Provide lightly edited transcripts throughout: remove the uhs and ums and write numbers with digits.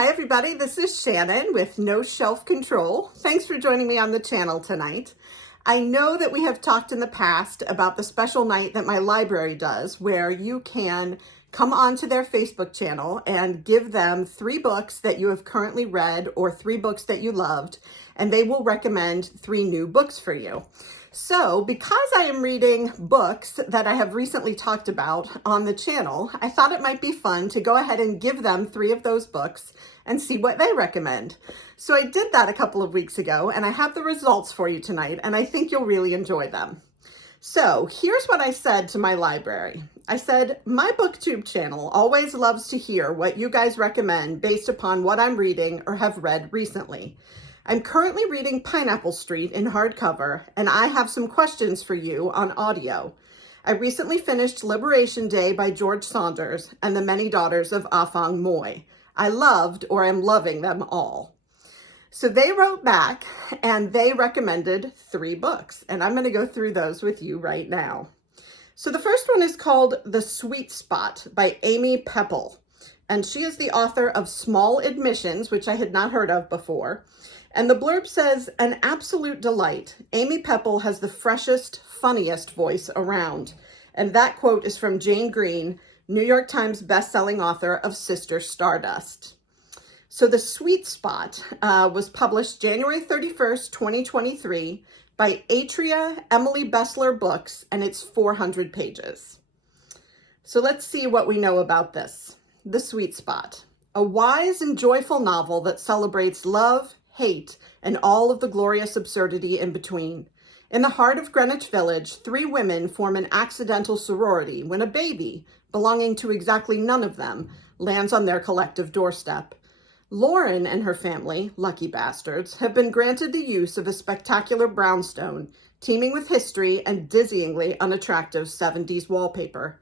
Hi everybody, this is Shannon with No Shelf Control. Thanks for joining me on the channel tonight. I know that we have talked in the past about the special night that my library does where you can come onto their Facebook channel and give them 3 books that you have currently read or 3 books that you loved, and they will recommend 3 new books for you. So because I am reading books that I have recently talked about on the channel, I thought it might be fun to go ahead and give them 3 of those books and see what they recommend. So I did that a couple of weeks ago and I have the results for you tonight and I think you'll really enjoy them. So here's what I said to my library. I said, my booktube channel always loves to hear what you guys recommend based upon what I'm reading or have read recently. I'm currently reading Pineapple Street in hardcover, and I have some questions for you on audio. I recently finished Liberation Day by George Saunders and The Many Daughters of Afong Moy. I loved or am loving them all. So they wrote back and they recommended 3 books, and I'm going to go through those with you right now. So the first one is called The Sweet Spot by Amy Pepple, and she is the author of Small Admissions, which I had not heard of before. And the blurb says, an absolute delight. Amy Pepple has the freshest, funniest voice around. And that quote is from Jane Green, New York Times bestselling author of Sister Stardust. So The Sweet Spot was published January 31st, 2023 by Atria Emily Bessler Books, and it's 400 pages. So let's see what we know about this. The Sweet Spot, a wise and joyful novel that celebrates love, hate, and all of the glorious absurdity in between. In the heart of Greenwich Village, 3 women form an accidental sorority when a baby, belonging to exactly none of them, lands on their collective doorstep. Lauren and her family, lucky bastards, have been granted the use of a spectacular brownstone, teeming with history and dizzyingly unattractive 70s wallpaper.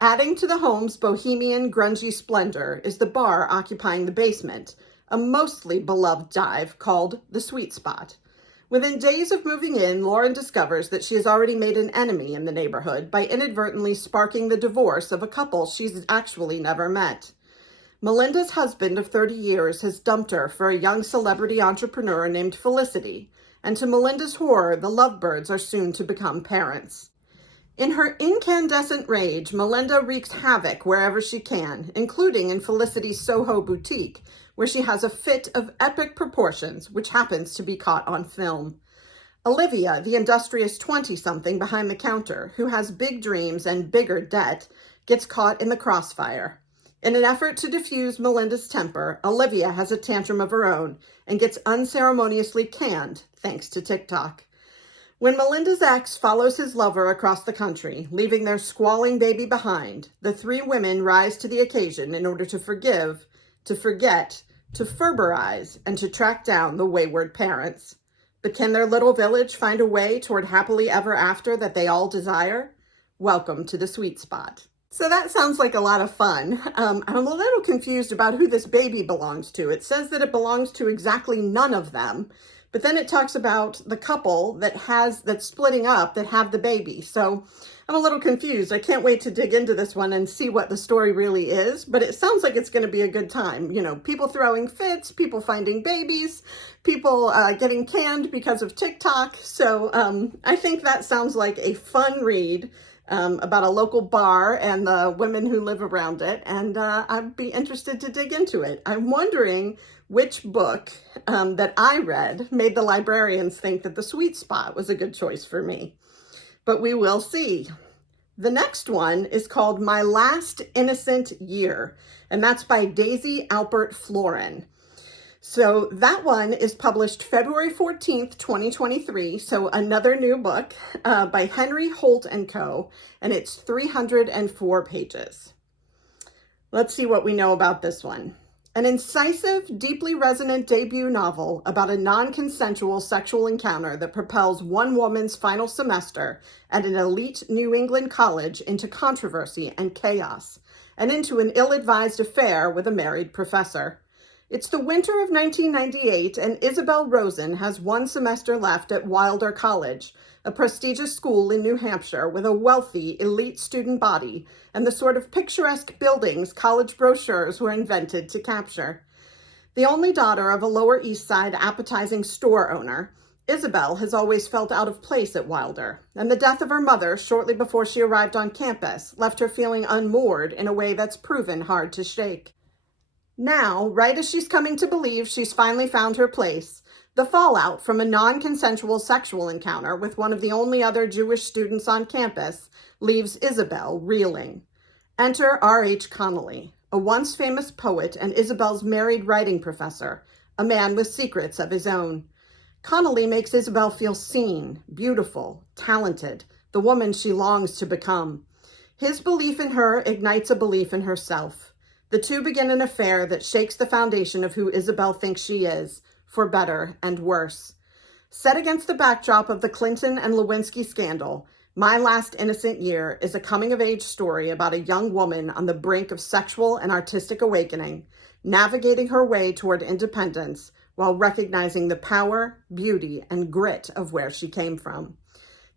Adding to the home's bohemian, grungy splendor is the bar occupying the basement, a mostly beloved dive called The Sweet Spot. Within days of moving in, Lauren discovers that she has already made an enemy in the neighborhood by inadvertently sparking the divorce of a couple she's actually never met. Melinda's husband of 30 years has dumped her for a young celebrity entrepreneur named Felicity, and to Melinda's horror, the lovebirds are soon to become parents. In her incandescent rage, Melinda wreaks havoc wherever she can, including in Felicity's Soho boutique, where she has a fit of epic proportions, which happens to be caught on film. Olivia, the industrious 20-something behind the counter, who has big dreams and bigger debt, gets caught in the crossfire. In an effort to diffuse Melinda's temper, Olivia has a tantrum of her own and gets unceremoniously canned, thanks to TikTok. When Melinda's ex follows his lover across the country, leaving their squalling baby behind, the 3 women rise to the occasion in order to forgive, to forget, to Ferberize, and to track down the wayward parents. But can their little village find a way toward happily ever after that they all desire? Welcome to The Sweet Spot. So that sounds like a lot of fun. I'm a little confused about who this baby belongs to. It says that it belongs to exactly none of them, but then it talks about the couple that's splitting up that have the baby. So I'm a little confused. I can't wait to dig into this one and see what the story really is, but it sounds like it's going to be a good time. You know, people throwing fits, people finding babies, people getting canned because of TikTok. So I think that sounds like a fun read about a local bar and the women who live around it, and I'd be interested to dig into it. I'm wondering which book that I read made the librarians think that The Sweet Spot was a good choice for me, but we will see. The next one is called My Last Innocent Year, and that's by Daisy Alpert Florin. So that one is published February 14th, 2023. So another new book by Henry Holt & Co. And it's 304 pages. Let's see what we know about this one. An incisive, deeply resonant debut novel about a non-consensual sexual encounter that propels one woman's final semester at an elite New England college into controversy and chaos, and into an ill-advised affair with a married professor. It's the winter of 1998, and Isabel Rosen has 1 semester left at Wilder College, a prestigious school in New Hampshire with a wealthy, elite student body and the sort of picturesque buildings college brochures were invented to capture. The only daughter of a Lower East Side appetizing store owner, Isabel has always felt out of place at Wilder, and the death of her mother shortly before she arrived on campus left her feeling unmoored in a way that's proven hard to shake. Now, right as she's coming to believe she's finally found her place, the fallout from a non-consensual sexual encounter with one of the only other Jewish students on campus leaves Isabel reeling. Enter R.H. Connolly, a once famous poet and Isabel's married writing professor, a man with secrets of his own. Connolly makes Isabel feel seen, beautiful, talented, the woman she longs to become. His belief in her ignites a belief in herself. The two begin an affair that shakes the foundation of who Isabel thinks she is, for better and worse. Set against the backdrop of the Clinton and Lewinsky scandal, My Last Innocent Year is a coming-of-age story about a young woman on the brink of sexual and artistic awakening, navigating her way toward independence while recognizing the power, beauty, and grit of where she came from.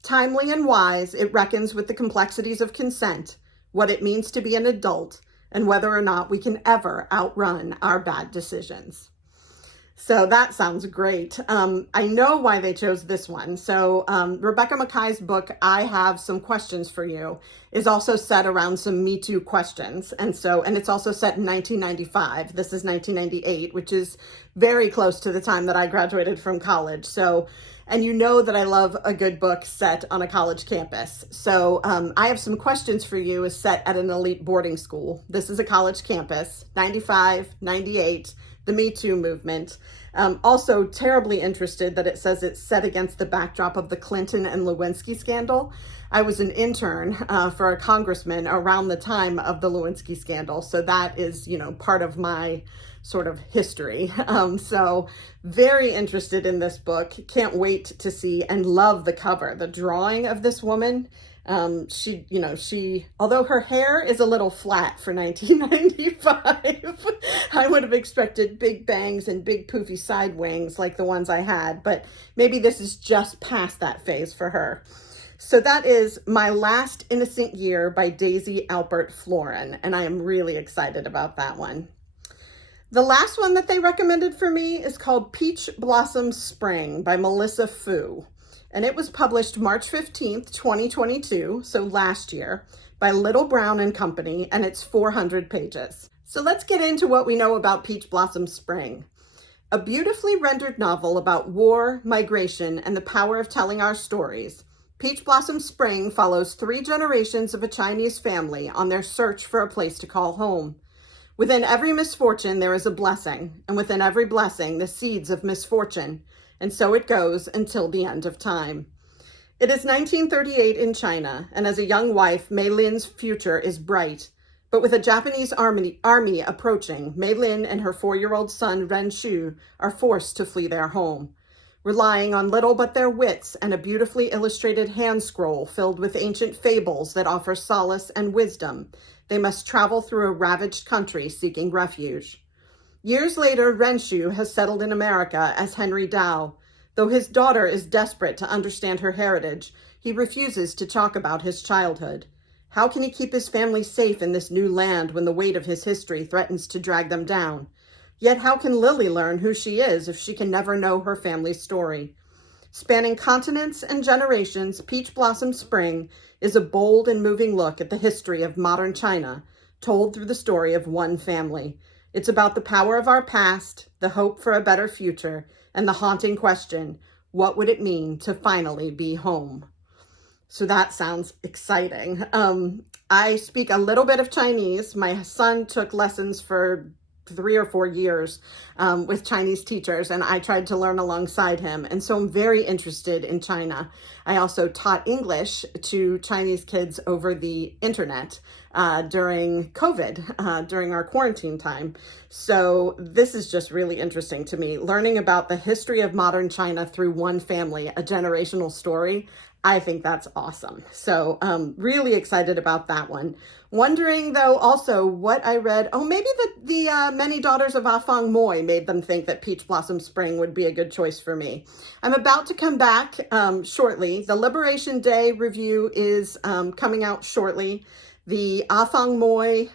Timely and wise, it reckons with the complexities of consent, what it means to be an adult, and whether or not we can ever outrun our bad decisions. So that sounds great. I know why they chose this one. So Rebecca Mackay's book, I Have Some Questions for You, is also set around some Me Too questions. And it's also set in 1995. This is 1998, which is very close to the time that I graduated from college. And you know that I love a good book set on a college campus. So I Have Some Questions for You is set at an elite boarding school. This is a college campus, 95, 98. The Me Too movement. Also terribly interested that it says it's set against the backdrop of the Clinton and Lewinsky scandal. I was an intern for a congressman around the time of the Lewinsky scandal. So that is, part of my sort of history. So very interested in this book. Can't wait to see and love the cover. The drawing of this woman. She, although her hair is a little flat for 1995, I would have expected big bangs and big poofy side wings like the ones I had, but maybe this is just past that phase for her. So that is My Last Innocent Year by Daisy Alpert Florin, and I am really excited about that one. The last one that they recommended for me is called Peach Blossom Spring by Melissa Fu. And it was published March 15th, 2022, so last year, by Little Brown and Company, and it's 400 pages. So let's get into what we know about Peach Blossom Spring. A beautifully rendered novel about war, migration, and the power of telling our stories, Peach Blossom Spring follows 3 generations of a Chinese family on their search for a place to call home. Within every misfortune, there is a blessing, and within every blessing, the seeds of misfortune. And so it goes until the end of time. It is 1938 in China, and as a young wife, Mei Lin's future is bright. But with a Japanese army approaching, Mei Lin and her 4-year-old son, Ren Shu, are forced to flee their home. Relying on little but their wits and a beautifully illustrated hand scroll filled with ancient fables that offer solace and wisdom, they must travel through a ravaged country seeking refuge. Years later, Renshu has settled in America as Henry Dow. Though his daughter is desperate to understand her heritage, he refuses to talk about his childhood. How can he keep his family safe in this new land when the weight of his history threatens to drag them down? Yet how can Lily learn who she is if she can never know her family's story? Spanning continents and generations, Peach Blossom Spring is a bold and moving look at the history of modern China, told through the story of one family. It's about the power of our past, the hope for a better future, and the haunting question, what would it mean to finally be home? So that sounds exciting. I speak a little bit of Chinese. My son took lessons for 3 or 4 years with Chinese teachers, and I tried to learn alongside him. And so I'm very interested in China. I also taught English to Chinese kids over the internet during COVID, during our quarantine time. So this is just really interesting to me. Learning about the history of modern China through one family, a generational story. I think that's awesome. So really excited about that one. Wondering though also what I read, maybe the Many Daughters of Afang Moy made them think that Peach Blossom Spring would be a good choice for me. I'm about to come back shortly. The Liberation Day review is coming out shortly. The Afang Moy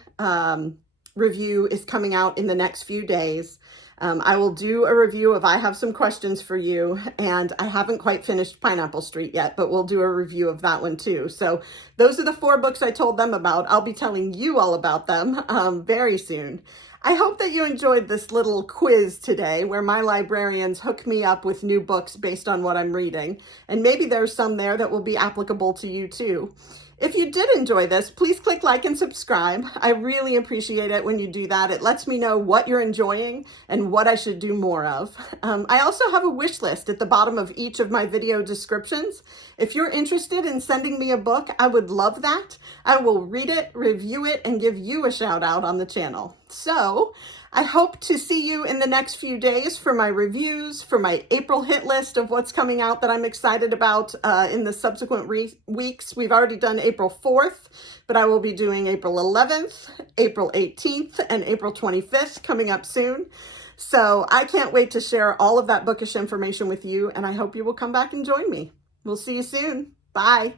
review is coming out in the next few days. I will do a review of I Have Some Questions for You, and I haven't quite finished Pineapple Street yet, but we'll do a review of that one too. So those are the 4 books I told them about. I'll be telling you all about them very soon. I hope that you enjoyed this little quiz today where my librarians hook me up with new books based on what I'm reading, and maybe there's some there that will be applicable to you too. If you did enjoy this, please click like and subscribe. I really appreciate it when you do that. It lets me know what you're enjoying and what I should do more of. I also have a wish list at the bottom of each of my video descriptions. If you're interested in sending me a book, I would love that. I will read it, review it, and give you a shout out on the channel. So I hope to see you in the next few days for my reviews, for my April hit list of what's coming out that I'm excited about in the subsequent weeks. We've already done April 4th, but I will be doing April 11th, April 18th, and April 25th coming up soon. So I can't wait to share all of that bookish information with you, and I hope you will come back and join me. We'll see you soon. Bye.